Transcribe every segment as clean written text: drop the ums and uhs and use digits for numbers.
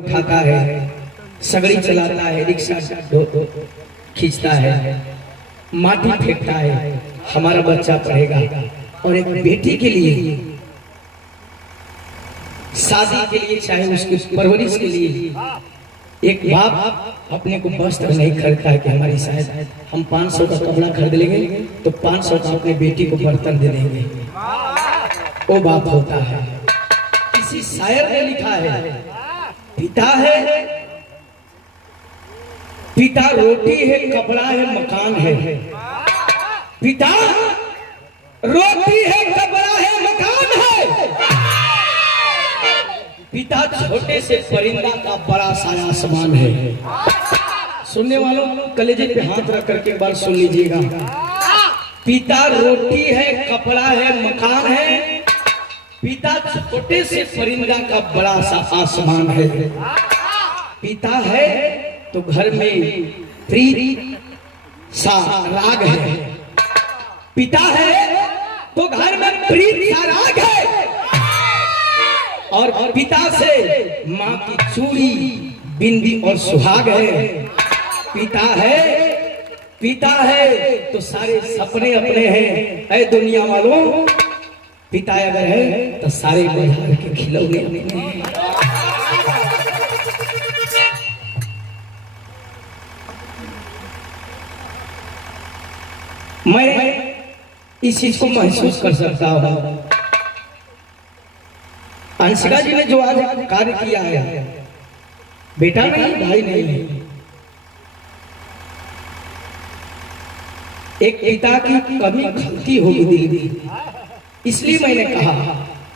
उठाता है, सगड़ी चलाता है, रिक्शा खींचता है, माटी फेंकता है, हमारा बच्चा पढ़ेगा। और एक बेटी के लिए शादी के लिए, चाहे उसकी परवरिश के लिए, एक बाप अपने को वस्त्र नहीं खरीदता है कि हमारी शायद हम 500 का कपड़ा खरीद लेंगे तो 500 का अपने बेटी को बर्तन दे देंगे, वो बाप होता है। किसी शायर ने लिखा है, पिता है, पिता रोटी है, कपड़ा है, मकान है। पिता रोटी है, कपड़ा है, मकान है। पिता छोटे से परिंदा का बड़ा सा आसमान है। सुनने वालों कलेजे पे हाथ रख करके एक बार सुन लीजिएगा। पिता रोटी है, कपड़ा है, मकान है। पिता छोटे से परिंदा का बड़ा सा आसमान है। पिता है तो घर में प्रीत सा राग है। पिता है तो घर में प्रीत सा राग है। और पिता से माँ की चूड़ी, बिंदी और सुहाग है। पिता है तो सारे सपने अपने हैं। ऐ दुनिया वालों, पिता अगर है तो सारे बाजार के खिलौने अपने हैं। मैं इस चीज को महसूस कर सकता हूं। अंशिका जी ने जो आज कार्य किया है, बेटा नहीं, भाई नहीं, एक पिता की कमी खलती होगी दिल की। इसलिए मैंने कहा,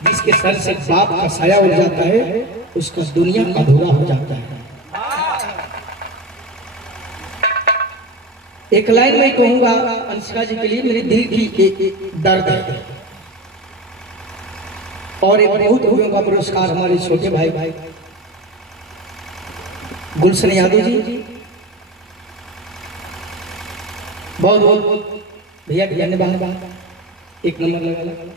जिसके सर से बाप का साया उड़ जाता है उसका दुनिया अधूरा हो जाता है। एक लाइन मैं कहूंगा अंशिका जी के लिए, मेरे दिल की दर्द है। और एक बहुत हुए का पुरस्कार हमारे छोटे भाई गुलशन यादव जी, बहुत बहुत भैया धन्यवाद, एक नंबर लगा।